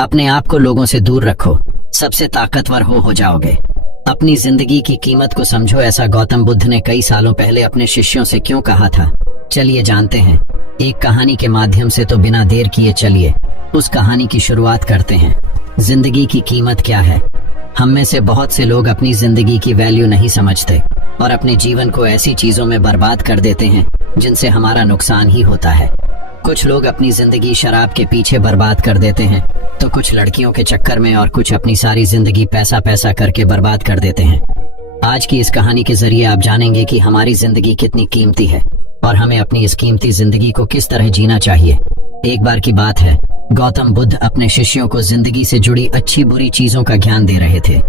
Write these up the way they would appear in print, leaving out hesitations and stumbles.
अपने आप को लोगों से दूर रखो, सबसे ताकतवर हो जाओगे। अपनी जिंदगी की कीमत को समझो, ऐसा गौतम बुद्ध ने कई सालों पहले अपने शिष्यों से क्यों कहा था। चलिए जानते हैं एक कहानी के माध्यम से। तो बिना देर किए चलिए उस कहानी की शुरुआत करते हैं। जिंदगी की कीमत क्या है। हम में से बहुत से लोग अपनी जिंदगी की वैल्यू नहीं समझते और अपने जीवन को ऐसी चीजों में बर्बाद कर देते हैं जिनसे हमारा नुकसान ही होता है। कुछ लोग अपनी जिंदगी शराब के पीछे बर्बाद कर देते हैं, तो कुछ लड़कियों के चक्कर में, और कुछ अपनी सारी जिंदगी पैसा पैसा करके बर्बाद कर देते हैं। आज की इस कहानी के जरिए आप जानेंगे कि हमारी जिंदगी कितनी कीमती है और हमें अपनी इस कीमती जिंदगी को किस तरह जीना चाहिए। एक बार की बात है, गौतम बुद्ध अपने शिष्यों को जिंदगी से जुड़ी अच्छी बुरी चीजों का ज्ञान दे रहे थे।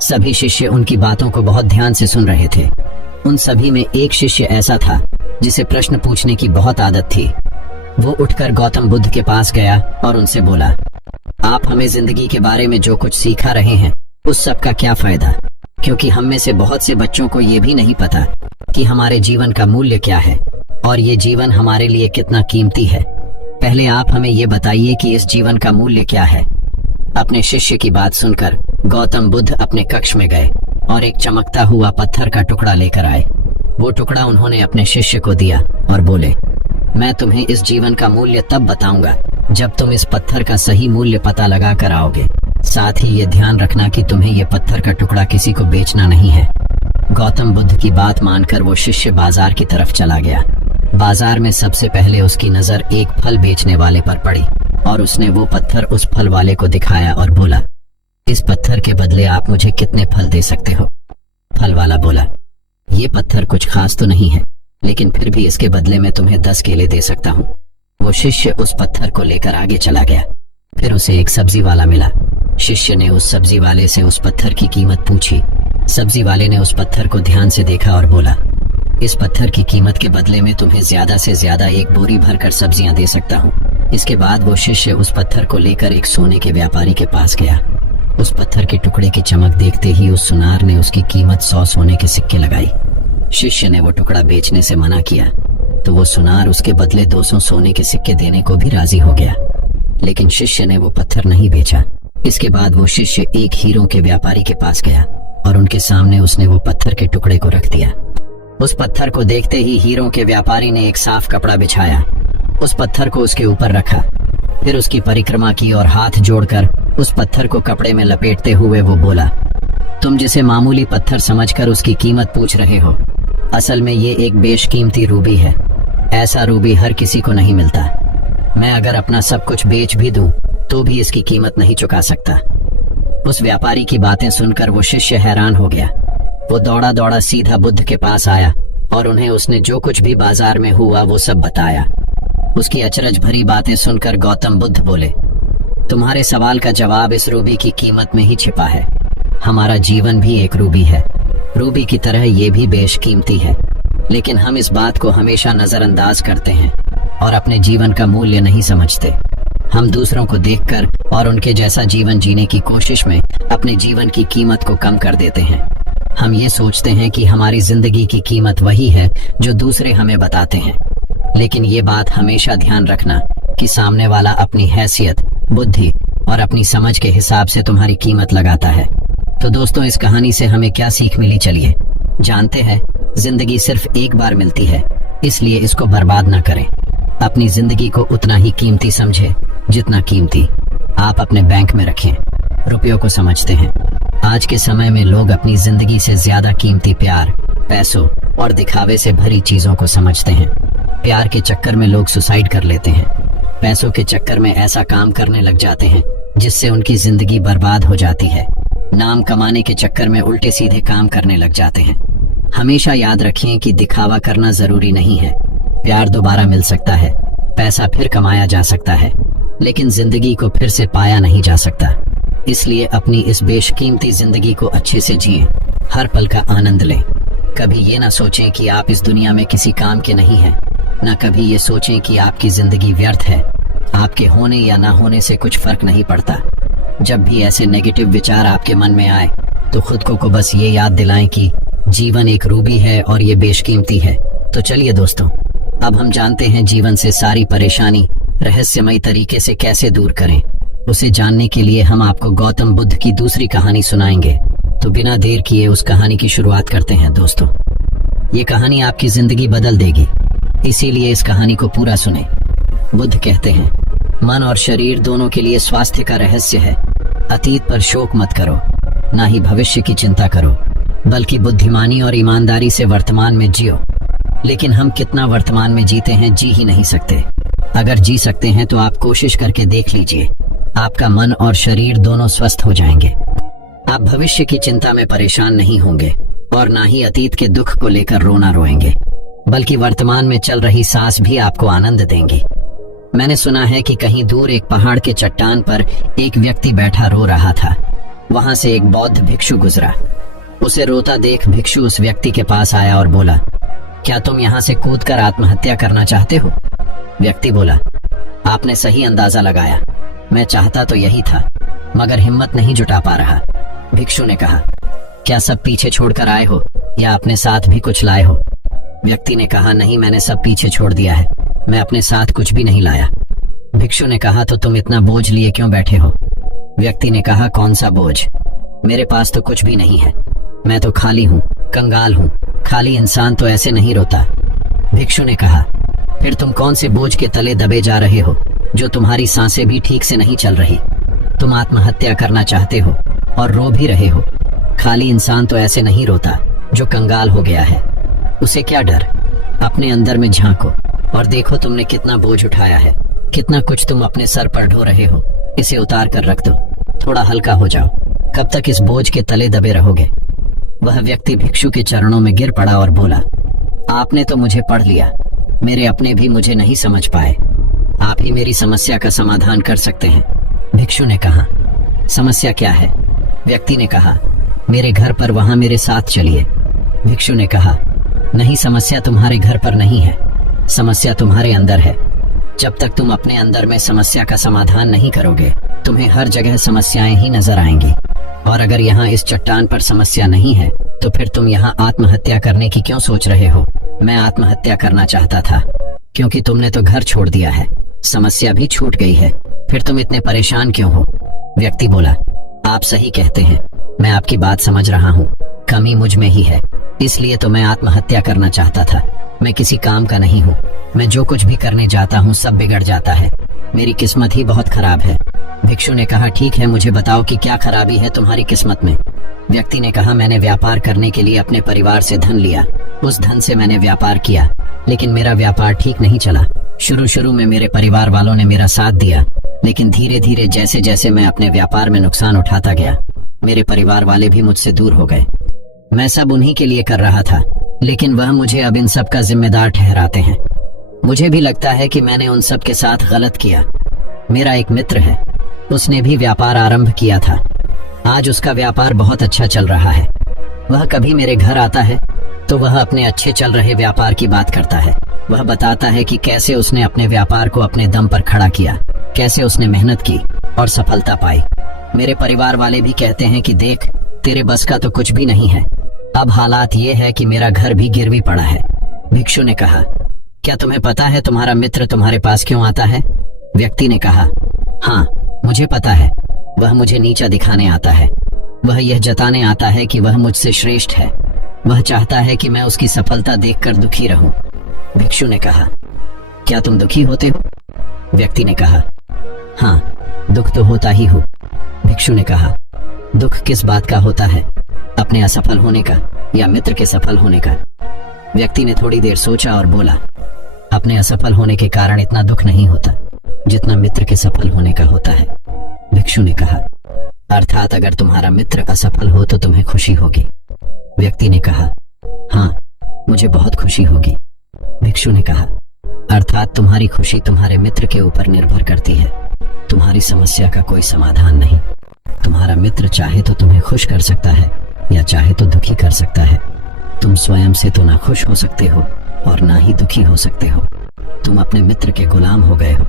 सभी शिष्य उनकी बातों को बहुत ध्यान से सुन रहे थे। उन सभी में एक शिष्य ऐसा था जिसे प्रश्न पूछने की बहुत आदत थी। वो उठकर गौतम बुद्ध के पास गया और उनसे बोला, आप हमें जिंदगी के बारे में जो कुछ सिखा रहे हैं उस सब का क्या फायदा, क्योंकि हम में से बहुत से बच्चों को ये भी नहीं पता कि हमारे जीवन का मूल्य क्या है और ये जीवन हमारे लिए कितना कीमती है। पहले आप हमें ये बताइए कि इस जीवन का मूल्य क्या है। अपने शिष्य की बात सुनकर गौतम बुद्ध अपने कक्ष में गए और एक चमकता हुआ पत्थर का टुकड़ा लेकर आए। वो टुकड़ा उन्होंने अपने शिष्य को दिया और बोले, मैं तुम्हें इस जीवन का मूल्य तब बताऊंगा जब तुम इस पत्थर का सही मूल्य पता लगा कर आओगे। साथ ही ये ध्यान रखना कि तुम्हें ये पत्थर का टुकड़ा किसी को बेचना नहीं है। गौतम बुद्ध की बात मानकर वो शिष्य बाजार की तरफ चला गया। बाजार में सबसे पहले उसकी नजर एक फल बेचने वाले पर पड़ी और उसने वो पत्थर उस फल वाले को दिखाया और बोला, इस पत्थर के बदले आप मुझे कितने फल दे सकते हो। फल वाला बोला, ये पत्थर कुछ खास तो नहीं है, लेकिन फिर भी इसके बदले में तुम्हें 10 केले दे सकता हूँ। वो शिष्य उस पत्थर को लेकर आगे चला गया। फिर उसे एक सब्जी वाला मिला। शिष्य ने उस सब्जी वाले से उस पत्थर की कीमत पूछी। सब्जी वाले ने उस पत्थर को ध्यान से देखा और बोला, इस पत्थर की कीमत के बदले में तुम्हें ज्यादा से ज्यादा एक बोरी भरकर सब्जियां दे सकता हूँ। इसके बाद वो शिष्य उस पत्थर को लेकर एक सोने के व्यापारी के पास गया। उस पत्थर के टुकड़े की चमक देखते ही उस सुनार ने उसकी कीमत 100 सोने के सिक्के लगाई। शिष्य ने वो टुकड़ा बेचने से मना किया तो वो सुनार उसके बदले 200 सोने के सिक्के देने को भी राजी हो गया, लेकिन शिष्य ने वो पत्थर नहीं बेचा। इसके बाद वो शिष्य एक हीरों के व्यापारी के पास गया और उनके सामने उसने वो पत्थर के टुकड़े को रख दिया। उस पत्थर को देखते ही हीरों के व्यापारी ने एक साफ कपड़ा बिछाया, उस पत्थर को उसके ऊपर रखा, फिर उसकी परिक्रमा की और हाथ जोड़कर उस पत्थर को कपड़े में लपेटते हुए वो बोला, तुम जिसे मामूली पत्थर समझकर उसकी कीमत पूछ रहे हो, असल में ये एक बेशकीमती रूबी है। ऐसा रूबी हर किसी को नहीं मिलता। मैं अगर अपना सब कुछ बेच भी दूं तो भी इसकी कीमत नहीं चुका सकता। उस व्यापारी की बातें सुनकर वो शिष्य हैरान हो गया। वो दौड़ा दौड़ा सीधा बुद्ध के पास आया और उन्हें उसने जो कुछ भी बाजार में हुआ वो सब बताया। उसकी अचरज भरी बातें सुनकर गौतम बुद्ध बोले, तुम्हारे सवाल का जवाब इस रूबी की कीमत में ही छिपा है। हमारा जीवन भी एक रूबी है, रूबी की तरह ये भी बेशकीमती है, लेकिन हम इस बात को हमेशा नजरअंदाज करते हैं और अपने जीवन का मूल्य नहीं समझते। हम दूसरों को देखकर और उनके जैसा जीवन जीने की कोशिश में अपने जीवन की कीमत को कम कर देते हैं। हम ये सोचते हैं कि हमारी जिंदगी की कीमत वही है जो दूसरे हमें बताते हैं, लेकिन ये बात हमेशा ध्यान रखना कि सामने वाला अपनी हैसियत, बुद्धि और अपनी समझ के हिसाब से तुम्हारी कीमत लगाता है। तो दोस्तों, इस कहानी से हमें क्या सीख मिली, चलिए जानते हैं। जिंदगी सिर्फ एक बार मिलती है, इसलिए इसको बर्बाद ना करें। अपनी जिंदगी को उतना ही कीमती समझें जितना कीमती आप अपने बैंक में रखें। रुपयों को समझते हैं। आज के समय में लोग अपनी जिंदगी से ज्यादा कीमती प्यार, पैसों और दिखावे से भरी चीजों को समझते हैं। प्यार के चक्कर में लोग सुसाइड कर लेते हैं। पैसों के चक्कर में ऐसा काम करने लग जाते हैं जिससे उनकी जिंदगी बर्बाद हो जाती है। नाम कमाने के चक्कर में उल्टे सीधे काम करने लग जाते हैं। हमेशा याद रखें कि दिखावा करना जरूरी नहीं है। प्यार दोबारा मिल सकता है, पैसा फिर कमाया जा सकता है, लेकिन जिंदगी को फिर से पाया नहीं जा सकता। इसलिए अपनी इस बेशकीमती जिंदगी को अच्छे से जिएं, हर पल का आनंद लें। कभी ये ना सोचें कि आप इस दुनिया में किसी काम के नहीं हैं, ना कभी ये सोचें कि आपकी जिंदगी व्यर्थ है। आपके होने या ना होने से कुछ फर्क नहीं पड़ता। जब भी ऐसे नेगेटिव विचार आपके मन में आए तो खुद को बस ये याद दिलाएं कि जीवन एक रूबी है और ये बेशकीमती है। तो चलिए दोस्तों, अब हम जानते हैं जीवन से सारी परेशानी रहस्यमयी तरीके से कैसे दूर करें। उसे जानने के लिए हम आपको गौतम बुद्ध की दूसरी कहानी सुनाएंगे। तो बिना देर किए उस कहानी की शुरुआत करते हैं दोस्तों। ये कहानी आपकी जिंदगी बदल देगी, इसीलिए इस कहानी को पूरा सुने। बुद्ध कहते हैं, मन और शरीर दोनों के लिए स्वास्थ्य का रहस्य है। अतीत पर शोक मत करो, ना ही भविष्य की चिंता करो, बल्कि बुद्धिमानी और ईमानदारी से वर्तमान में जियो। लेकिन हम कितना वर्तमान में जीते हैं, जी ही नहीं सकते। अगर जी सकते हैं तो आप कोशिश करके देख लीजिए, आपका मन और शरीर दोनों स्वस्थ हो जाएंगे। आप भविष्य की चिंता में परेशान नहीं होंगे और ना ही अतीत के दुख को लेकर रोना रोएंगे, बल्कि वर्तमान में चल रही सांस भी आपको आनंद देंगी। मैंने सुना है कि कहीं दूर एक पहाड़ के चट्टान पर एक व्यक्ति बैठा रो रहा था। वहां से एक बौद्ध भिक्षु गुजरा। उसे रोता देख भिक्षु उस व्यक्ति के पास आया और बोला, क्या तुम यहाँ से कूदकर आत्महत्या करना चाहते हो? व्यक्ति बोला, आपने सही अंदाजा लगाया, मैं चाहता तो यही था, मगर हिम्मत नहीं जुटा पा रहा। भिक्षु ने कहा, क्या सब पीछे छोड़कर आए हो या अपने साथ भी कुछ लाए हो? व्यक्ति ने कहा, नहीं, मैंने सब पीछे छोड़ दिया है, मैं अपने साथ कुछ भी नहीं लाया। भिक्षु ने कहा, तो तुम इतना बोझ लिए क्यों बैठे हो? व्यक्ति ने कहा, कौन सा बोझ? मेरे पास तो कुछ भी नहीं है, मैं तो खाली हूँ, कंगाल हूँ। खाली इंसान तो ऐसे नहीं रोता। भिक्षु ने कहा, फिर तुम कौन से बोझ के तले दबे जा रहे हो, जो तुम्हारी सांसें भी ठीक से नहीं चल रही? तुम आत्महत्या करना चाहते हो और रो भी रहे हो। खाली इंसान तो ऐसे नहीं रोता, जो कंगाल हो गया है। उसे क्या डर? अपने अंदर में झांको और देखो तुमने कितना बोझ उठाया है, कितना कुछ तुम अपने सर पर ढो रहे हो। इसे उतार कर रख दो, थोड़ा हल्का हो जाओ। कब तक इस बोझ के तले दबे रहोगे? वह व्यक्ति भिक्षु के चरणों में गिर पड़ा और बोला, आपने तो मुझे पढ़ लिया, मेरे अपने भी मुझे नहीं समझ पाए। आप ही मेरी समस्या का समाधान कर सकते हैं। भिक्षु ने कहा, समस्या क्या है? व्यक्ति ने कहा, मेरे घर पर वहां मेरे साथ चलिए। भिक्षु ने कहा, नहीं, समस्या तुम्हारे घर पर नहीं है, समस्या तुम्हारे अंदर है। जब तक तुम अपने अंदर में समस्या का समाधान नहीं करोगे, तुम्हें हर जगह समस्याएं ही नजर आएंगी। और अगर यहाँ इस चट्टान पर समस्या नहीं है, तो फिर तुम यहाँ आत्महत्या करने की क्यों सोच रहे हो? मैं आत्महत्या करना चाहता था, क्योंकि तुमने तो घर छोड़ दिया है, समस्या भी छूट गई है, फिर तुम इतने परेशान क्यों हो? व्यक्ति बोला, आप सही कहते हैं, मैं आपकी बात समझ रहा हूँ, कमी मुझ में ही है, इसलिए तो मैं आत्महत्या करना चाहता था। मैं किसी काम का नहीं हूँ, मैं जो कुछ भी करने जाता हूँ सब बिगड़ जाता है, मेरी किस्मत ही बहुत खराब है। भिक्षु ने कहा, ठीक है, मुझे बताओ कि क्या खराबी है तुम्हारी किस्मत में? व्यक्ति ने कहा, मैंने व्यापार करने के लिए अपने परिवार से धन लिया, उस धन से मैंने व्यापार किया, लेकिन मेरा व्यापार ठीक नहीं चला। शुरू में मेरे परिवार वालों ने मेरा साथ दिया, लेकिन धीरे धीरे जैसे जैसे मैं अपने व्यापार में नुकसान उठाता गया, मेरे परिवार वाले भी मुझसे दूर हो गए। मैं सब उन्हीं के लिए कर रहा था, लेकिन वह मुझे अब इन सब का जिम्मेदार ठहराते हैं। मुझे भी लगता है कि मैंने उन सब के साथ गलत किया। मेरा एक मित्र है, उसने भी व्यापार आरंभ किया था, आज उसका व्यापार बहुत अच्छा चल रहा है। वह कभी मेरे घर आता है तो वह अपने अच्छे चल रहे व्यापार की बात करता है। वह बताता है कि कैसे उसने अपने व्यापार को अपने दम पर खड़ा किया, कैसे उसने मेहनत की और सफलता पाई। मेरे परिवार वाले भी कहते हैं कि देख, तेरे बस का तो कुछ भी नहीं है। अब हालात ये है कि मेरा घर भी गिरवी पड़ा है। भिक्षु ने कहा, क्या तुम्हें पता है तुम्हारा मित्र तुम्हारे पास क्यों आता है? व्यक्ति ने कहा, हाँ, मुझे पता है, वह मुझे नीचा दिखाने आता है। वह यह जताने आता है कि वह मुझसे श्रेष्ठ है। वह चाहता है कि मैं उसकी सफलता देखकर दुखी रहूं। भिक्षु ने कहा, क्या तुम दुखी होते हो? व्यक्ति ने कहा, हाँ, दुख तो होता ही हो। भिक्षु ने कहा, दुख किस बात का होता है, अपने असफल होने का या मित्र के सफल होने का? व्यक्ति ने थोड़ी देर सोचा और बोला, अपने असफल होने के कारण इतना दुख नहीं होता जितना मित्र के सफल होने का होता है। भिक्षु ने कहा, अर्थात अगर तुम्हारा मित्र असफल हो तो तुम्हें खुशी होगी। व्यक्ति ने कहा, हाँ, मुझे बहुत खुशी होगी। भिक्षु ने कहा, अर्थात तुम्हारी खुशी तुम्हारे मित्र के ऊपर निर्भर करती है, तुम्हारी समस्या का कोई समाधान नहीं। तुम्हारा मित्र चाहे तो तुम्हें खुश कर सकता है या चाहे तो दुखी कर सकता है। तुम स्वयं से तो ना खुश हो सकते हो और ना ही दुखी हो सकते हो। तुम अपने मित्र के गुलाम हो गए हो।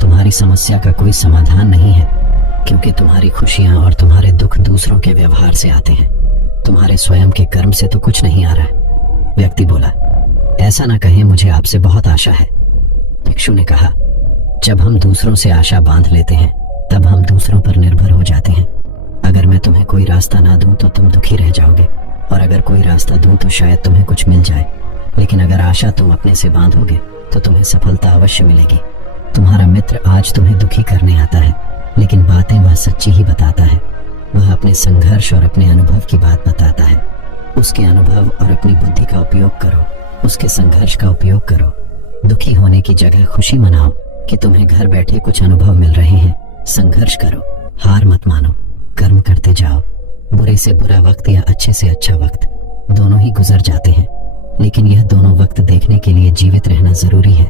तुम्हारी समस्या का कोई समाधान नहीं है, क्योंकि तुम्हारी खुशियां और तुम्हारे दुख दूसरों के व्यवहार से आते हैं, तुम्हारे स्वयं के कर्म से तो कुछ नहीं आ रहा है। व्यक्ति बोला, ऐसा ना कहें, मुझे आपसे बहुत आशा है। भिक्षु ने कहा, जब हम दूसरों से आशा बांध लेते हैं तब हम दूसरों पर निर्भर हो जाते हैं। अगर मैं तुम्हें कोई रास्ता ना दूं तो तुम दुखी रह जाओगे, और अगर कोई रास्ता दूं तो शायद तुम्हें कुछ मिल जाए। लेकिन अगर आशा तुम अपने से बांधोगे तो तुम्हें सफलता अवश्य मिलेगी। तुम्हारा मित्र आज तुम्हें दुखी करने आता है, लेकिन बातें वह सच्ची ही बताता है। वह अपने संघर्ष और अपने अनुभव की बात बताता है। उसके अनुभव और अपनी बुद्धि का उपयोग करो, उसके संघर्ष का उपयोग करो। दुखी होने की जगह खुशी मनाओ कि तुम्हें घर बैठे कुछ अनुभव मिल रहे हैं। संघर्ष करो, हार मत मानो, कर्म करते जाओ। बुरे से बुरा वक्त या अच्छे से अच्छा वक्त दोनों ही गुजर जाते हैं, लेकिन यह दोनों वक्त देखने के लिए जीवित रहना जरूरी है।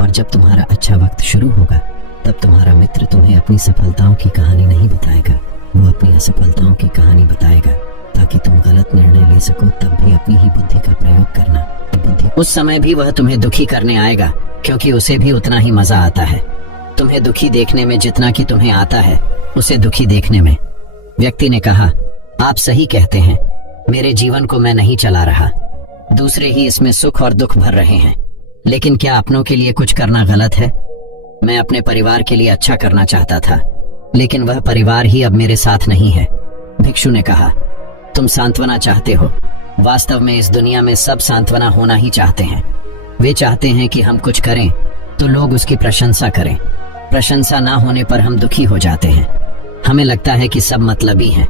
और जब तुम्हारा अच्छा वक्त शुरू होगा तब तुम्हारा मित्र तुम्हें अपनी सफलताओं की कहानी नहीं बताएगा, वो अपनी असफलताओं की कहानी बताएगा, ताकि तुम गलत निर्णय ले सको। तब भी अपनी ही बुद्धि का प्रयोग करना। उस समय भी वह तुम्हें दुखी करने आएगा, क्योंकि उसे भी उतना ही मजा आता है तुम्हें दुखी देखने में जितना कि तुम्हें आता है उसे दुखी देखने में। व्यक्ति ने कहा, आप सही कहते हैं, मेरे जीवन को मैं नहीं चला रहा, दूसरे ही इसमें सुख और दुख भर रहे हैं। लेकिन क्या अपनों के लिए कुछ करना गलत है? मैं अपने परिवार के लिए अच्छा करना चाहता था, लेकिन वह परिवार ही अब मेरे साथ नहीं है। भिक्षु ने कहा, तुम सांत्वना चाहते हो। वास्तव में इस दुनिया में सब सांत्वना होना ही चाहते हैं। वे चाहते हैं कि हम कुछ करें तो लोग उसकी प्रशंसा करें। प्रशंसा ना होने पर हम दुखी हो जाते हैं। हमें लगता है कि सब मतलबी हैं।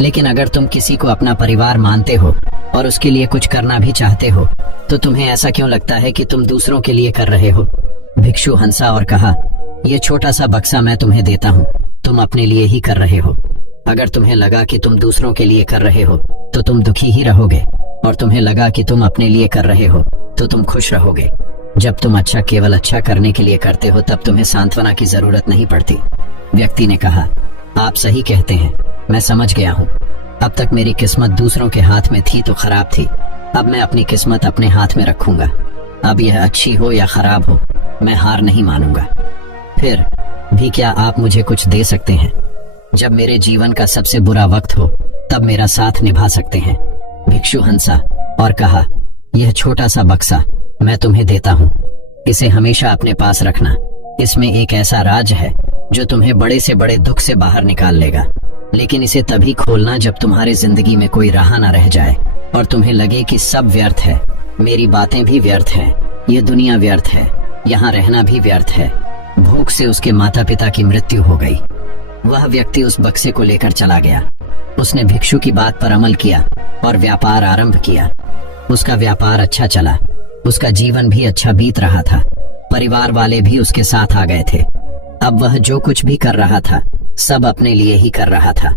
लेकिन अगर तुम किसी को अपना परिवार मानते हो और उसके लिए कुछ करना भी चाहते हो तो तुम्हें ऐसा क्यों लगता है कि तुम दूसरों के लिए कर रहे हो? भिक्षु हंसा और कहा, यह छोटा सा बक्सा मैं तुम्हें देता हूँ, तुम अपने लिए ही कर रहे हो। अगर तुम्हें लगा कि तुम दूसरों के लिए कर रहे हो तो तुम दुखी ही रहोगे, और तुम्हें लगा कि तुम अपने लिए कर रहे हो तो तुम खुश रहोगे। जब तुम अच्छा केवल अच्छा करने के लिए करते हो तब तुम्हें सांत्वना की जरूरत नहीं पड़ती। व्यक्ति ने कहा, आप सही कहते हैं, मैं समझ गया हूँ। अब तक मेरी किस्मत दूसरों के हाथ में थी तो खराब थी, अब मैं अपनी किस्मत अपने हाथ में रखूंगा। अब यह अच्छी हो या खराब हो, मैं हार नहीं मानूंगा। फिर भी क्या आप मुझे कुछ दे सकते हैं? जब मेरे जीवन का सबसे बुरा वक्त हो तब मेरा साथ निभा सकते हैं। भिक्षु हंसा और कहा, यह छोटा सा बक्सा मैं तुम्हें देता हूँ, इसे हमेशा अपने पास रखना। इसमें एक ऐसा राज है जो तुम्हें बड़े से बड़े दुख से बाहर निकाल लेगा। लेकिन इसे तभी खोलना जब तुम्हारी जिंदगी में कोई राह ना रह जाए और तुम्हें लगे कि सब व्यर्थ है, मेरी बातें भी व्यर्थ हैं, ये दुनिया व्यर्थ है, यहाँ रहना भी व्यर्थ है। भूख से उसके माता पिता की मृत्यु हो गई। वह व्यक्ति उस बक्से को लेकर चला गया। उसने भिक्षु की बात पर अमल किया और व्यापार आरंभ किया। उसका व्यापार अच्छा चला, उसका जीवन भी अच्छा बीत रहा था। परिवार वाले भी उसके साथ आ गए थे। अब वह जो कुछ भी कर रहा था सब अपने लिए ही कर रहा था।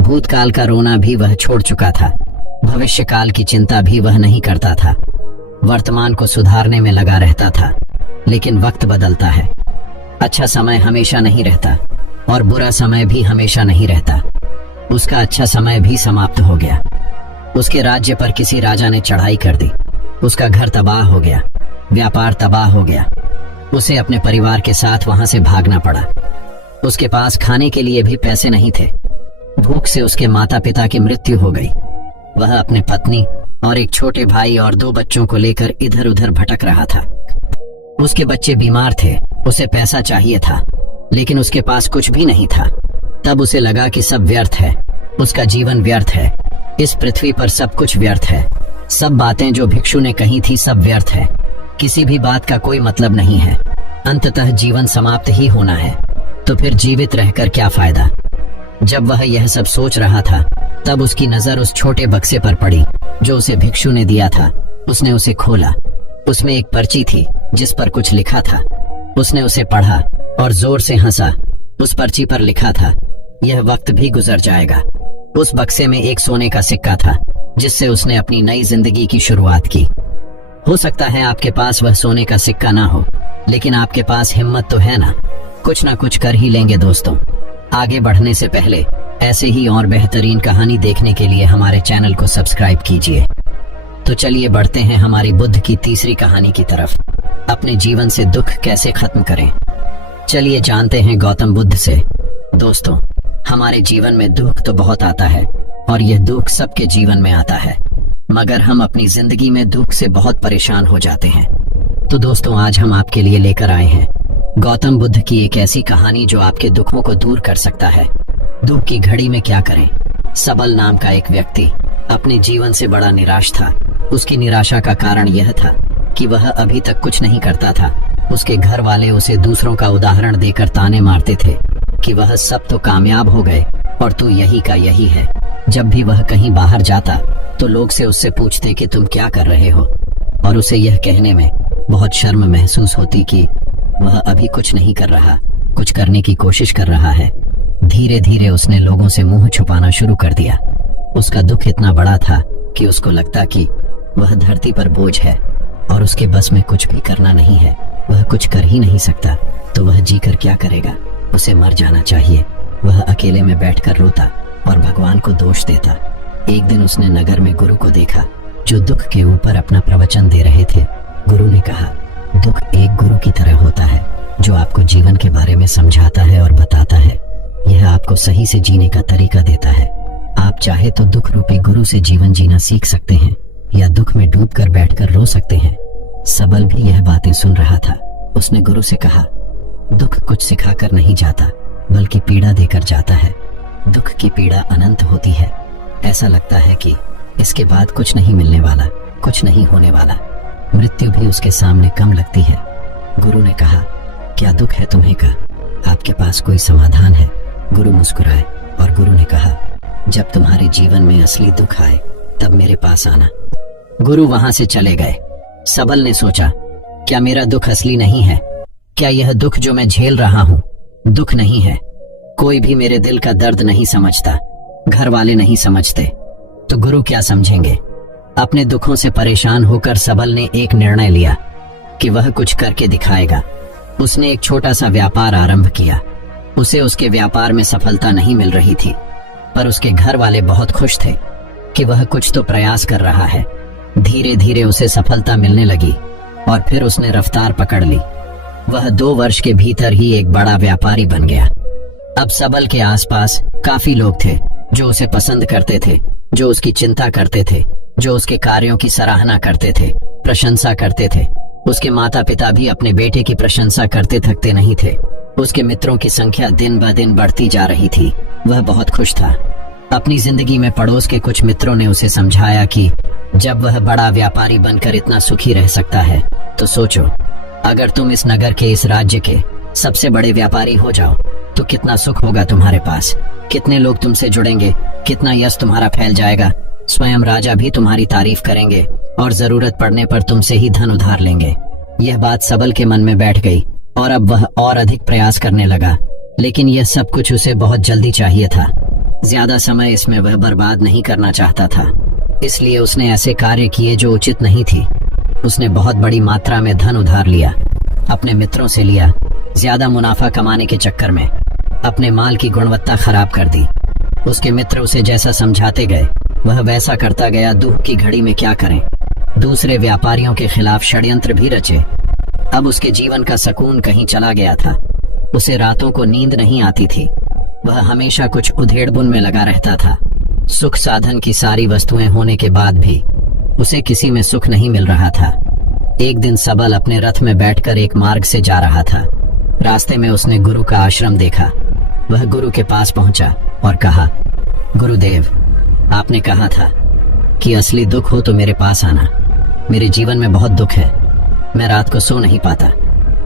भूतकाल का रोना भी वह छोड़ चुका था, भविष्य काल की चिंता भी वह नहीं करता था। वर्तमान को सुधारने में लगा रहता था। लेकिन वक्त बदलता है, अच्छा समय हमेशा नहीं रहता और बुरा समय भी हमेशा नहीं रहता। उसका अच्छा समय भी समाप्त हो गया। उसके राज्य पर किसी राजा ने चढ़ाई कर दी। उसका घर तबाह हो गया, व्यापार तबाह हो गया। उसे अपने परिवार के साथ वहां से भागना पड़ा। उसके पास खाने के लिए भी पैसे नहीं थे। भूख से उसके माता पिता की मृत्यु हो गई। वह अपने पत्नी और एक छोटे भाई और 2 बच्चों को लेकर इधर उधर भटक रहा था। उसके बच्चे बीमार थे, उसे पैसा चाहिए था, लेकिन उसके पास कुछ भी नहीं था। तब उसे लगा कि सब व्यर्थ है, उसका जीवन व्यर्थ है, इस पृथ्वी पर सब कुछ व्यर्थ है। सब बातें जो भिक्षु ने कही थी सब व्यर्थ है, किसी भी बात का कोई मतलब नहीं है। अंततः जीवन समाप्त ही होना है, तो फिर जीवित रहकर क्या फायदा? जब वह यह सब सोच रहा था तब उसकी नजर उस छोटे बक्से पर पड़ी जो उसे भिक्षु ने दिया था। उसने उसे खोला। उसमें एक पर्ची थी जिस पर कुछ लिखा था। उसने उसे पढ़ा और जोर से हंसा। उस पर्ची पर लिखा था, यह वक्त भी गुजर जाएगा। उस बक्से में एक सोने का सिक्का था जिससे उसने अपनी नई जिंदगी की शुरुआत की। हो सकता है आपके पास वह सोने का सिक्का ना हो, लेकिन आपके पास हिम्मत तो है ना कुछ कर ही लेंगे। दोस्तों, आगे बढ़ने से पहले ऐसे ही और बेहतरीन कहानी देखने के लिए हमारे चैनल को सब्सक्राइब कीजिए। तो चलिए बढ़ते हैं हमारी बुद्ध की तीसरी कहानी की तरफ। अपने जीवन से दुख कैसे खत्म करें, चलिए जानते हैं गौतम बुद्ध से। दोस्तों, हमारे जीवन में दुख तो बहुत आता है और यह दुख सबके जीवन में आता है, मगर हम अपनी जिंदगी में दुख से बहुत परेशान हो जाते हैं। तो दोस्तों, आज हम आपके लिए लेकर आए हैं गौतम बुद्ध की एक ऐसी कहानी जो आपके दुखों को दूर कर सकता है। दुख की घड़ी में क्या करें। सबल नाम का एक व्यक्ति अपने जीवन से बड़ा निराश था। उसकी निराशा का कारण यह था कि वह अभी तक कुछ नहीं करता था। उसके घर वाले उसे दूसरों का उदाहरण देकर ताने मारते थे कि वह सब तो कामयाब हो गए और तू यही का यही है। जब भी वह कहीं बाहर जाता तो लोग से उससे पूछते कि तुम क्या कर रहे हो, और उसे यह कहने में बहुत शर्म महसूस होती कि वह अभी कुछ नहीं कर रहा, कुछ करने की कोशिश कर रहा है। धीरे धीरे उसने लोगों से मुंह छुपाना शुरू कर दिया। उसका दुख इतना बड़ा था कि उसको लगता कि वह धरती पर बोझ है और उसके बस में कुछ भी करना नहीं है। वह कुछ कर ही नहीं सकता तो वह जीकर क्या करेगा। उसे मर जाना चाहिए। वह अकेले में बैठकर रोता और भगवान को दोष देता। एक दिन उसने नगर में गुरु को देखा जो दुख के ऊपर अपना प्रवचन दे रहे थे। गुरु ने कहा, दुख एक गुरु की तरह होता है जो आपको जीवन के बारे में समझाता है और बताता है। यह आपको सही से जीने का तरीका देता है। आप चाहे तो दुख रूपी गुरु से जीवन जीना सीख सकते हैं या दुख में डूबकर बैठकर रो सकते हैं। सबल भी यह बातें सुन रहा था। उसने गुरु से कहा, दुख कुछ सिखाकर नहीं जाता बल्कि पीड़ा देकर जाता है। दुख की पीड़ा अनंत होती है। ऐसा लगता है कि इसके बाद कुछ नहीं मिलने वाला, कुछ नहीं होने वाला। मृत्यु भी उसके सामने कम लगती है। गुरु ने कहा, क्या दुख है तुम्हें का? आपके पास कोई समाधान है? गुरु मुस्कुराए और गुरु ने कहा, जब तुम्हारे जीवन में असली दुख आए तब मेरे पास आना। गुरु वहां से चले गए। सबल ने सोचा, क्या मेरा दुख असली नहीं है? क्या यह दुख जो मैं झेल रहा हूं दुख नहीं है? कोई भी मेरे दिल का दर्द नहीं समझता, घर वाले नहीं समझते, तो गुरु क्या समझेंगे? अपने दुखों से परेशान होकर सबल ने एक निर्णय लिया कि वह कुछ करके दिखाएगा। उसने एक छोटा सा व्यापार आरंभ किया। उसे उसके व्यापार में सफलता नहीं मिल रही थी, पर उसके घर वाले बहुत खुश थे कि वह कुछ तो प्रयास कर रहा है। धीरे धीरे उसे सफलता मिलने लगी और फिर उसने रफ्तार पकड़ ली। वह 2 वर्ष के भीतर ही एक बड़ा व्यापारी बन गया। अब सबल के आसपास काफी लोग थे जो उसे पसंद करते थे, जो उसकी चिंता करते थे, जो उसके कार्यों की सराहना करते थे, प्रशंसा करते थे। उसके माता पिता भी अपने बेटे की प्रशंसा करते थकते नहीं थे। उसके मित्रों की संख्या दिन ब दिन बढ़ती जा रही थी। वह बहुत खुश था। अपनी जिंदगी में पड़ोस के कुछ मित्रों ने उसे समझाया कि जब वह बड़ा व्यापारी बनकर इतना सुखी रह सकता है तो सोचो, अगर तुम इस नगर के, इस राज्य के सबसे बड़े व्यापारी हो जाओ तो कितना सुख होगा तुम्हारे पास। कितने लोग तुमसे जुड़ेंगे, कितना यश तुम्हारा फैल जाएगा। स्वयं राजा भी तुम्हारी तारीफ करेंगे और जरूरत पड़ने पर तुमसे ही धन उधार लेंगे। यह बात सबल के मन में बैठ गई और अब वह और अधिक प्रयास करने लगा। लेकिन यह सब कुछ उसे बहुत जल्दी चाहिए था। ज्यादा समय इसमें वह बर्बाद नहीं करना चाहता था, इसलिए उसने ऐसे कार्य किए जो उचित नहीं थी। उसने बहुत बड़ी मात्रा में धन उधार लिया, अपने मित्रों से लिया। ज्यादा मुनाफा कमाने के चक्कर में अपने माल की गुणवत्ता खराब कर दी। उसके मित्र उसे जैसा समझाते गए वह वैसा करता गया। दुख की घड़ी में क्या करें? दूसरे व्यापारियों के खिलाफ षड्यंत्र भी रचे। अब उसके जीवन का सुकून कहीं चला गया था। उसे रातों को नींद नहीं आती थी। वह हमेशा कुछ उधेड़बुन में लगा रहता था। सुख साधन की सारी वस्तुएं होने के बाद भी उसे किसी में सुख नहीं मिल रहा था। एक दिन सबल अपने रथ में बैठकर एक मार्ग से जा रहा था। रास्ते में उसने गुरु का आश्रम देखा। वह गुरु के पास पहुंचा और कहा, गुरुदेव, आपने कहा था कि असली दुख हो तो मेरे पास आना। मेरे जीवन में बहुत दुख है, मैं रात को सो नहीं पाता।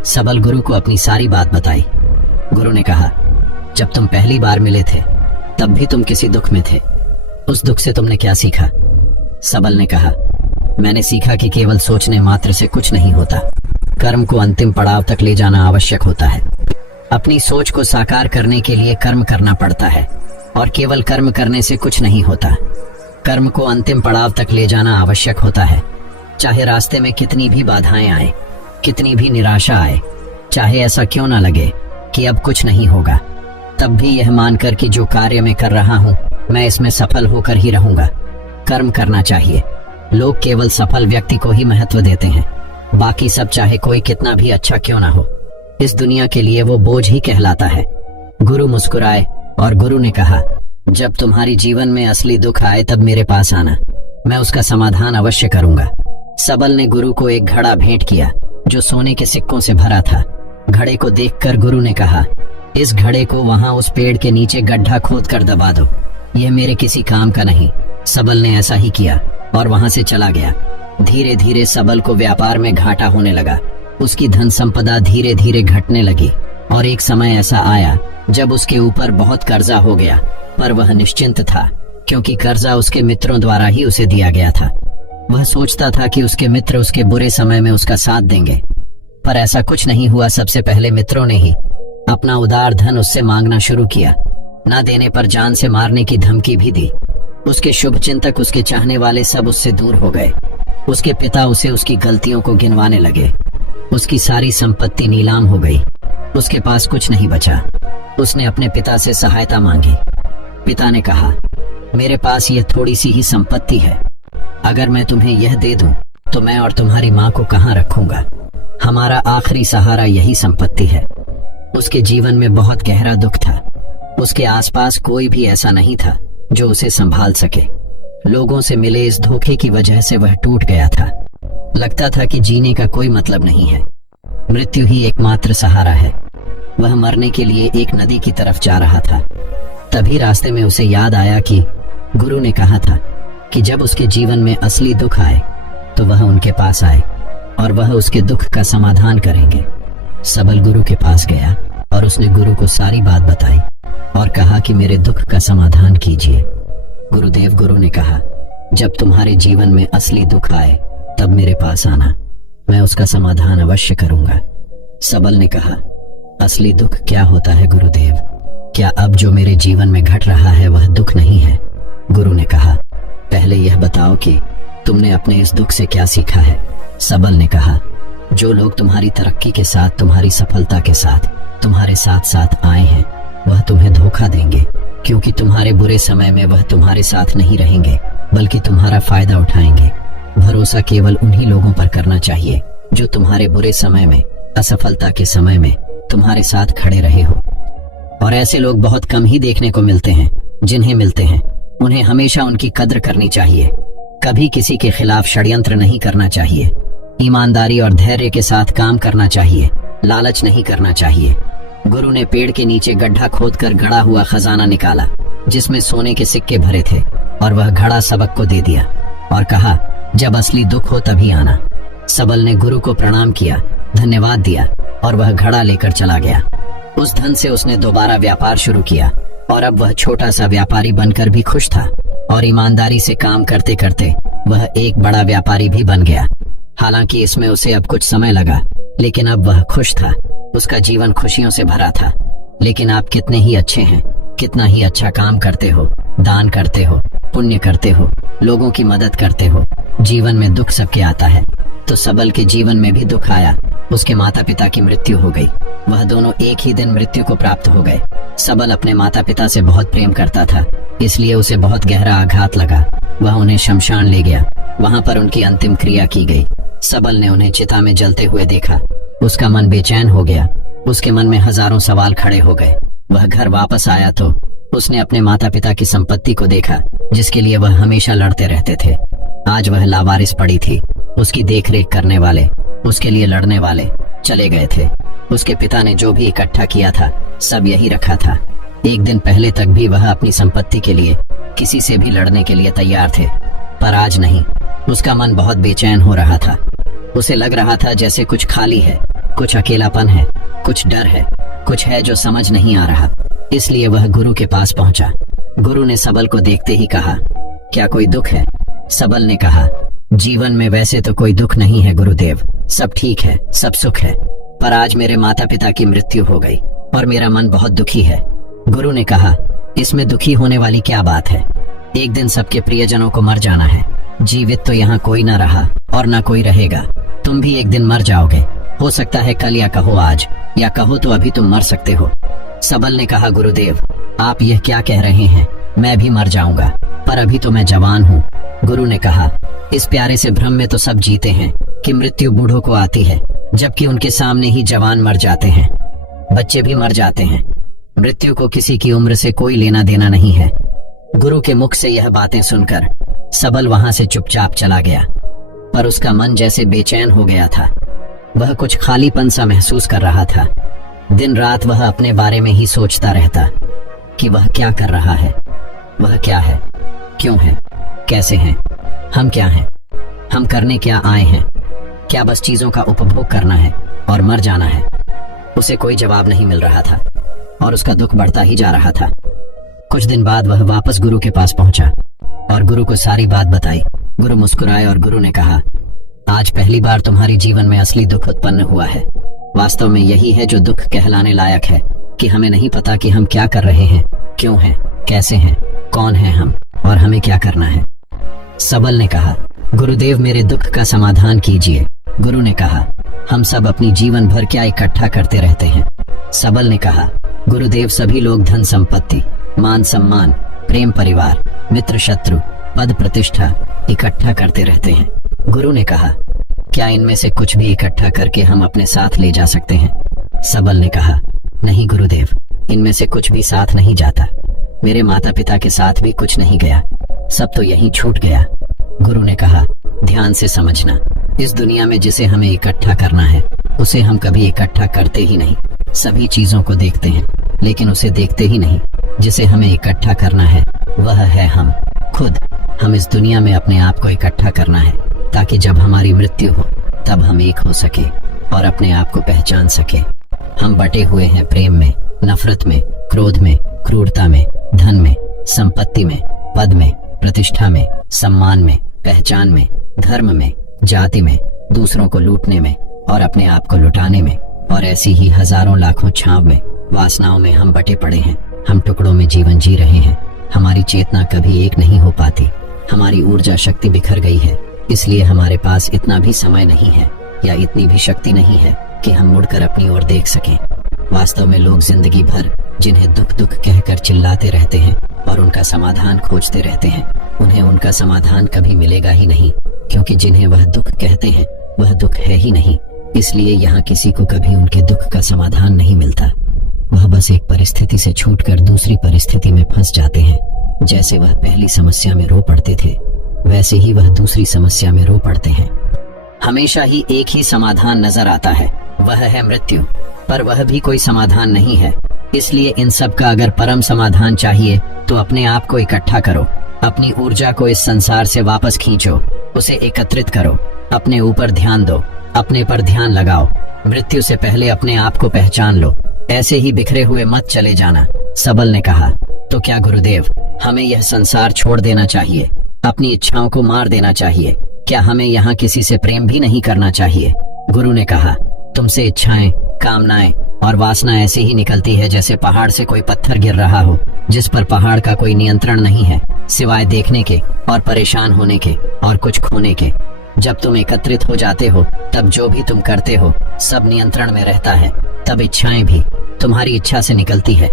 सबल गुरु को अपनी सारी बात बताई। गुरु ने कहा, जब तुम पहली बार मिले थे तब भी तुम किसी दुख में थे। उस दुख से तुमने क्या सीखा? सबल ने कहा, मैंने सीखा कि केवल सोचने मात्र से कुछ नहीं होता। कर्म को अंतिम पड़ाव तक ले जाना आवश्यक होता है। अपनी सोच को साकार करने के लिए कर्म करना पड़ता है और केवल कर्म करने से कुछ नहीं होता। कर्म को अंतिम पड़ाव तक ले जाना आवश्यक होता है। चाहे रास्ते में कितनी भी बाधाएं आए, कितनी भी निराशा आए, चाहे ऐसा क्यों ना लगे कि अब कुछ नहीं होगा, तब भी यह मानकर कि जो कार्य मैं कर रहा हूं मैं इसमें सफल होकर ही रहूंगा। कर्म करना चाहिए। लोग केवल सफल व्यक्ति को ही महत्व देते हैं, बाकी सब चाहे कोई कितना भी अच्छा क्यों ना हो, इस दुनिया के लिए वो बोझ ही कहलाता है। गुरु मुस्कुराए और गुरु ने कहा, जब तुम्हारी जीवन में असली दुख आए तब मेरे पास आना, मैं उसका समाधान अवश्य करूंगा। सबल ने गुरु को एक घड़ा भेंट किया जो सोने के सिक्कों से भरा था। घड़े को देखकर गुरु ने कहा, इस घड़े को वहां उस पेड़ के नीचे गड्ढा खोद कर दबा दो। यह मेरे किसी काम का नहीं। सबल ने ऐसा ही किया और वहां से चला गया। धीरे धीरे सबल को व्यापार में घाटा होने लगा। उसकी धन संपदा धीरे धीरे घटने लगी और एक समय ऐसा आया जब उसके ऊपर बहुत कर्जा हो गया, पर वह निश्चिंत था क्योंकि कर्जा उसके मित्रों द्वारा ही उसे दिया गया था। वह सोचता था कि उसके मित्र उसके बुरे समय में उसका साथ देंगे, पर ऐसा कुछ नहीं हुआ। सबसे पहले मित्रों ने ही अपना उदार धन उससे मांगना शुरू किया। न देने पर जान से मारने की धमकी भी दी। उसके शुभ चिंतक, उसके चाहने वाले सब उससे दूर हो गए। उसके पिता उसे उसकी गलतियों को गिनवाने लगे। उसकी सारी संपत्ति नीलाम हो गई। उसके पास कुछ नहीं बचा। उसने अपने पिता से सहायता मांगी। पिता ने कहा, मेरे पास यह थोड़ी सी ही संपत्ति है। अगर मैं तुम्हें यह दे दूं तो मैं और तुम्हारी माँ को कहाँ रखूंगा? हमारा आखिरी सहारा यही संपत्ति है। उसके जीवन में बहुत गहरा दुख था। उसके आसपास कोई भी ऐसा नहीं था जो उसे संभाल सके। लोगों से मिले इस धोखे की वजह से वह टूट गया था। लगता था कि जीने का कोई मतलब नहीं है, मृत्यु ही एकमात्र सहारा है। वह मरने के लिए एक नदी की तरफ जा रहा था। तभी रास्ते में उसे याद आया कि गुरु ने कहा था कि जब उसके जीवन में असली दुख आए तो वह उनके पास आए और वह उसके दुख का समाधान करेंगे। सबल गुरु के पास गया और उसने गुरु को सारी बात बताई और कहा कि मेरे दुख का समाधान कीजिए। गुरुदेव, गुरु ने कहा, जब तुम्हारे जीवन में असली दुख आए तब मेरे पास आना, मैं उसका समाधान अवश्य करूंगा। सबल ने कहा, असली दुख क्या होता है गुरुदेव? क्या अब जो मेरे जीवन में घट रहा है वह दुख नहीं है? गुरु ने कहा, पहले यह बताओ कि तुमने अपने इस दुख से क्या सीखा है? सबल ने कहा, जो लोग तुम्हारी तरक्की के साथ, तुम्हारी सफलता के साथ, तुम्हारे साथ साथ आए हैं वह तुम्हें धोखा देंगे, क्योंकि तुम्हारे बुरे समय में वह तुम्हारे साथ नहीं रहेंगे बल्कि तुम्हारा फायदा उठाएंगे। भरोसा केवल उन्हीं लोगों पर करना चाहिए जो तुम्हारे बुरे समय में, असफलता के समय में तुम्हारे साथ खड़े रहे हो। और ऐसे लोग बहुत कम ही देखने को मिलते हैं। जिन्हें मिलते हैं उन्हें हमेशा उनकी कद्र करनी चाहिए। कभी किसी के खिलाफ षड्यंत्र नहीं करना चाहिए। ईमानदारी और धैर्य के साथ काम करना चाहिए। लालच नहीं करना चाहिए। गुरु ने पेड़ के नीचे गड्ढा खोदकर गड़ा हुआ खजाना निकाला जिसमें सोने के सिक्के भरे थे और वह घड़ा सबक को दे दिया और कहा, जब असली दुख हो तभी आना। सबल ने गुरु को प्रणाम किया, धन्यवाद दिया और वह घड़ा लेकर चला गया। उस धन से उसने दोबारा व्यापार शुरू किया और अब वह छोटा सा व्यापारी बनकर भी खुश था और ईमानदारी से काम करते करते वह एक बड़ा व्यापारी भी बन गया। हालांकि इसमें उसे अब कुछ समय लगा, लेकिन अब वह खुश था। उसका जीवन खुशियों से भरा था। लेकिन आप कितने ही अच्छे हैं, कितना ही अच्छा काम करते हो, दान करते हो, पुण्य करते हो, लोगों की मदद करते हो, जीवन में दुख सबके आता है। तो सबल के जीवन में भी दुख आया। उसके माता पिता की मृत्यु हो गई। वह दोनों एक ही दिन मृत्यु को प्राप्त हो गए। सबल अपने माता पिता से बहुत प्रेम करता था, इसलिए उसे बहुत गहरा आघात लगा। वह उन्हें शमशान ले गया। वहां पर उनकी अंतिम क्रिया की गई। सबल ने उन्हें चिता में जलते हुए देखा। उसका मन बेचैन हो गया। उसके मन में हजारों सवाल खड़े हो गए। वह घर वापस आया तो उसने अपने माता पिता की संपत्ति को देखा जिसके लिए वह हमेशा लड़ते रहते थे। आज वह लावारिस पड़ी थी। उसकी देखरेख करने वाले, उसके लिए लड़ने वाले चले गए थे। उसके पिता ने जो भी इकट्ठा किया था सब यही रखा था। एक दिन पहले तक भी वह अपनी संपत्ति के लिए किसी से भी लड़ने के लिए तैयार थे, पर आज नहीं। उसका मन बहुत बेचैन हो रहा था। उसे लग रहा था जैसे कुछ खाली है, कुछ अकेलापन है, कुछ डर है, कुछ है जो समझ नहीं आ रहा। इसलिए वह गुरु के पास पहुंचा। गुरु ने सबल को देखते ही कहा, क्या कोई दुख है? सबल ने कहा, जीवन में वैसे तो कोई दुख नहीं है गुरुदेव, सब ठीक है, सब सुख है, पर आज मेरे माता पिता की मृत्यु हो गई और मेरा मन बहुत दुखी है। गुरु ने कहा, इसमें दुखी होने वाली क्या बात है? एक दिन सबके प्रियजनों को मर जाना है। जीवित तो यहाँ कोई ना रहा और ना कोई रहेगा। तुम भी एक दिन मर जाओगे। हो सकता है कल, या कहो आज, या कहो तो अभी तुम मर सकते हो। सबल ने कहा, गुरुदेव आप यह क्या कह रहे हैं? मैं भी मर जाऊंगा, पर अभी तो मैं जवान हूँ। गुरु ने कहा, इस प्यारे से भ्रम में तो सब जीते हैं कि मृत्यु बूढ़ों को आती है, जबकि उनके सामने ही जवान मर जाते हैं, बच्चे भी मर जाते हैं। मृत्यु को किसी की उम्र से कोई लेना देना नहीं है। गुरु के मुख से यह बातें सुनकर सबल वहां से चुपचाप चला गया, पर उसका मन जैसे बेचैन हो गया था। वह कुछ खालीपन सा महसूस कर रहा था। दिन रात वह अपने बारे में ही सोचता रहता कि वह क्या कर रहा है, वह क्या है, क्यों है, कैसे हैं, हम क्या हैं, हम करने क्या आए हैं, क्या बस चीजों का उपभोग करना है और मर जाना है। उसे कोई जवाब नहीं मिल रहा था और उसका दुख बढ़ता ही जा रहा था। कुछ दिन बाद वह वापस गुरु के पास पहुंचा और गुरु को सारी बात बताई। गुरु मुस्कुराए और गुरु ने कहा, आज पहली बार तुम्हारी जीवन में असली दुख उत्पन्न हुआ है। वास्तव में यही है जो दुख कहलाने लायक है कि हमें नहीं पता कि हम क्या कर रहे हैं, क्यों हैं, कैसे हैं, कौन हैं हम और हमें क्या करना है। सबल ने कहा, गुरुदेव मेरे दुख का समाधान कीजिए। गुरु ने कहा, हम सब अपनी जीवन भर क्या इकट्ठा करते रहते हैं। सबल ने कहा, गुरुदेव सभी लोग धन संपत्ति, मान सम्मान, प्रेम परिवार, मित्र शत्रु, पद प्रतिष्ठा इकट्ठा करते रहते हैं। गुरु ने कहा, क्या इनमें से कुछ भी इकट्ठा करके हम अपने साथ ले जा सकते हैं। सबल ने कहा, नहीं गुरुदेव, इनमें से कुछ भी साथ नहीं जाता। मेरे माता पिता के साथ भी कुछ नहीं गया, सब तो यहीं छूट गया। गुरु ने कहा, ध्यान से समझना, इस दुनिया में जिसे हमें इकट्ठा करना है उसे हम कभी इकट्ठा करते ही नहीं। सभी चीजों को देखते हैं लेकिन उसे देखते ही नहीं। जिसे हमें इकट्ठा करना है वह है हम खुद। हम इस दुनिया में अपने आप को इकट्ठा करना है ताकि जब हमारी मृत्यु हो तब हम एक हो सके और अपने आप को पहचान सके। हम बटे हुए हैं प्रेम में, नफरत में, क्रोध में, क्रूरता में, धन में, संपत्ति में, पद में, प्रतिष्ठा में, सम्मान में, पहचान में, धर्म में, जाति में, दूसरों को लूटने में और अपने आप को लुटाने में और ऐसी ही हजारों लाखों छाव में, वासनाओं में हम बटे पड़े हैं। हम टुकड़ों में जीवन जी रहे हैं। हमारी चेतना कभी एक नहीं हो पाती। हमारी ऊर्जा शक्ति बिखर गई है, इसलिए हमारे पास इतना भी समय नहीं है या इतनी भी शक्ति नहीं है कि हम मुड़कर अपनी ओर देख सकें। वास्तव में लोग जिंदगी भर जिन्हें दुख दुख कहकर चिल्लाते रहते हैं और उनका समाधान खोजते रहते हैं, उन्हें उनका समाधान कभी मिलेगा ही नहीं, क्योंकि जिन्हें वह दुख कहते हैं वह दुख है ही नहीं। इसलिए यहाँ किसी को कभी उनके दुख का समाधान नहीं मिलता। वह बस एक परिस्थिति से छूटकर दूसरी परिस्थिति में फंस जाते हैं। जैसे वह पहली समस्या में रो पड़ते थे वैसे ही वह दूसरी समस्या में रो पड़ते हैं। हमेशा ही एक ही समाधान नजर आता है, वह है मृत्यु, पर वह भी कोई समाधान नहीं है। इसलिए इन सब का अगर परम समाधान चाहिए तो अपने आप को इकट्ठा करो, अपनी ऊर्जा को इस संसार से वापस खींचो, उसे एकत्रित करो, अपने ऊपर ध्यान दो, अपने पर ध्यान लगाओ। मृत्यु से पहले अपने आप को पहचान लो, ऐसे ही बिखरे हुए मत चले जाना। सबल ने कहा, तो क्या गुरुदेव हमें यह संसार छोड़ देना चाहिए, अपनी इच्छाओं को मार देना चाहिए? क्या हमें यहाँ किसी से प्रेम भी नहीं करना चाहिए? गुरु ने कहा, तुमसे इच्छाएं, कामनाएं और वासना ऐसे ही निकलती है जैसे पहाड़ से कोई पत्थर गिर रहा हो, जिस पर पहाड़ का कोई नियंत्रण नहीं है सिवाय देखने के और परेशान होने के और कुछ खोने के। जब तुम एकत्रित हो जाते हो तब जो भी तुम करते हो सब नियंत्रण में रहता है, तब इच्छाएं भी तुम्हारी इच्छा से निकलती है।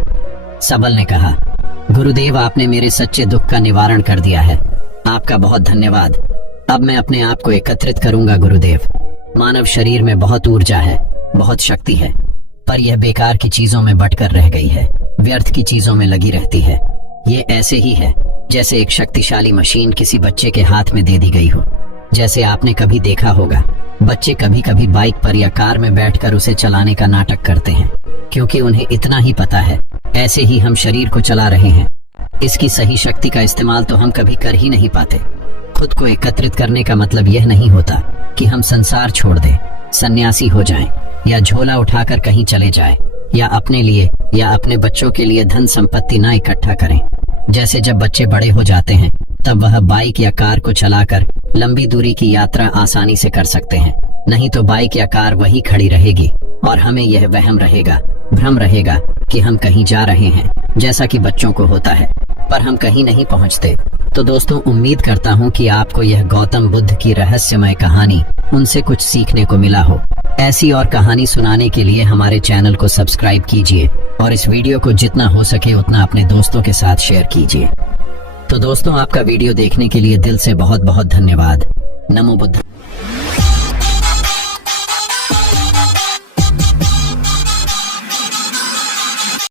सबल ने कहा, गुरुदेव आपने मेरे सच्चे दुख का निवारण कर दिया है, आपका बहुत धन्यवाद। अब मैं अपने आप को एकत्रित करूंगा गुरुदेव। मानव शरीर में बहुत ऊर्जा है, बहुत शक्ति है, पर यह बेकार की चीजों में बटकर रह गई है, व्यर्थ की चीजों में लगी रहती है। ये ऐसे ही है जैसे एक शक्तिशाली मशीन किसी बच्चे के हाथ में दे दी गई हो। जैसे आपने कभी देखा होगा, बच्चे कभी कभी बाइक पर या कार में बैठकर उसे चलाने का नाटक करते हैं, क्योंकि उन्हें इतना ही पता है। ऐसे ही हम शरीर को चला रहे हैं, इसकी सही शक्ति का इस्तेमाल तो हम कभी कर ही नहीं पाते। खुद को एकत्रित करने का मतलब यह नहीं होता कि हम संसार छोड़ दें, सन्यासी हो जाएं, या झोला उठाकर कहीं चले जाएं, या अपने लिए या अपने बच्चों के लिए धन संपत्ति ना इकट्ठा करें। जैसे जब बच्चे बड़े हो जाते हैं तब वह बाइक या कार को चलाकर लंबी दूरी की यात्रा आसानी से कर सकते हैं, नहीं तो बाइक या कार वही खड़ी रहेगी और हमें यह वहम रहेगा, भ्रम रहेगा कि हम कहीं जा रहे हैं, जैसा कि बच्चों को होता है, पर हम कहीं नहीं पहुंचते। तो दोस्तों, उम्मीद करता हूं कि आपको यह गौतम बुद्ध की रहस्यमय कहानी उनसे कुछ सीखने को मिला हो। ऐसी और कहानी सुनाने के लिए हमारे चैनल को सब्सक्राइब कीजिए और इस वीडियो को जितना हो सके उतना अपने दोस्तों के साथ शेयर कीजिए। तो दोस्तों, आपका वीडियो देखने के लिए दिल से बहुत बहुत धन्यवाद। नमो बुद्ध।